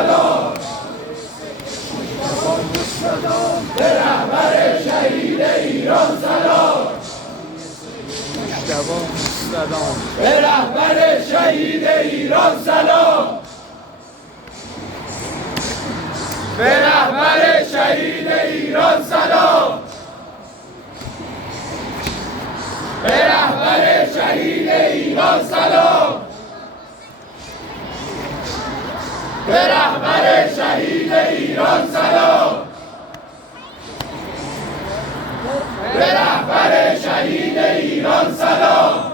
سلام، به رهبر شهید ایران سلام، به رهبر شهید ایران سلام، به رهبر شهید ایران سلام، به رهبر شهید ایران سلام، به رهبر شهید ایران سلام، به رهبر شهید ایران سلام،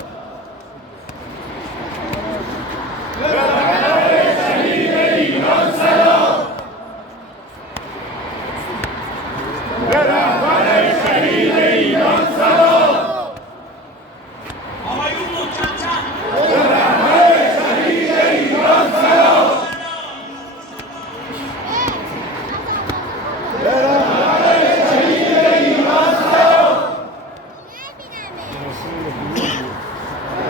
به رهبر شهید ایران سلام، به رهبر شهید ایران سلام، آقایون محترم، به رهبر شهید ایران سلام، به رهبر شهید ایران سلام،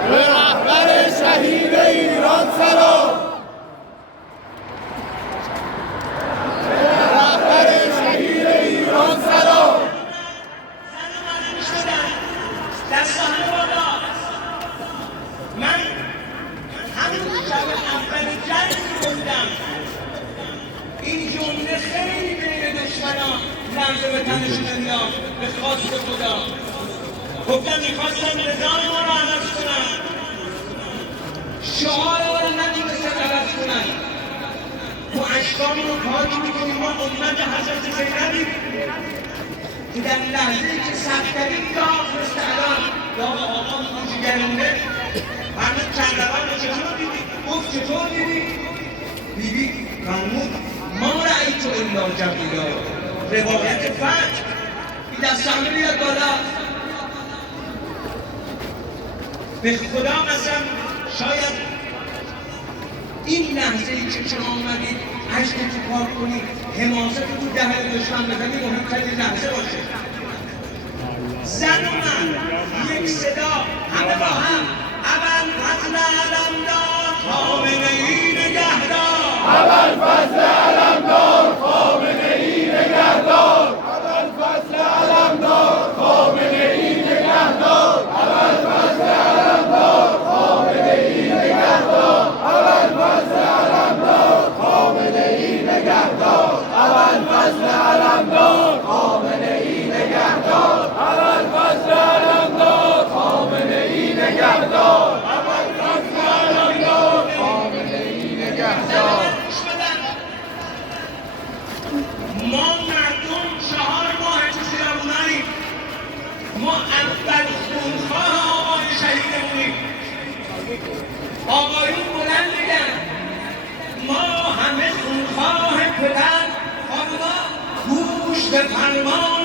به رهبر شهید ایران سلام، به رهبر شهید ایران سلام. دست همه بالا. من همون شب اول جنگ گفتم این جمله خیلی بین دشمنان لرزه به تنشون انداخت به خواست خدا. گفتم میخواستم نظام ما رو عوض کنم، شعار ما رو نتونستن عوض کنن. تو اشکامون رو پاک میکنیم. ما امت حضرت زینبیم که در لحظه‌ای که سخت‌ترین داغ مثل الان داغ آقا جگرمونه فرمود چندروان رو چطور دیدی؟ گفت چطور دیدی؟ بیبی فرمود ما رأیت الا جبریلا. روایت فتح. این دست همه بیاد بالا. به خدا قسم شاید این لحظه‌ای که شما اومدید عشقتو پاک کنید، حماست تو دهن دشمن بزنید، مهمترین لحظه باشه. زن و من یک صدا همه با هم ابوالفضل علمدار خامنه‌ای نگهدار، ابوالفضل علمدار خامنه‌ای نگهدار، ابوالفضل علمدار خامنه‌ای نگهدار، ابوالفضل علمدار خامنه‌ای نگهدار، ابوالفضل علمدار خامنه‌ای نگهدار، ابوالفضل علمدار خامنه‌ای نگهدار، ابوالفضل علمدار خامنه‌ای نگهدار، ابوالفضل علمدار خامنه‌ای نگهدار. ما مردم 4 ماه تو خیابوناییم. ما اول خونخواه آقای شهیدمونیم. آقایون بلند بگن ما همه خونخواه پدر. خانوما گوش به فرمان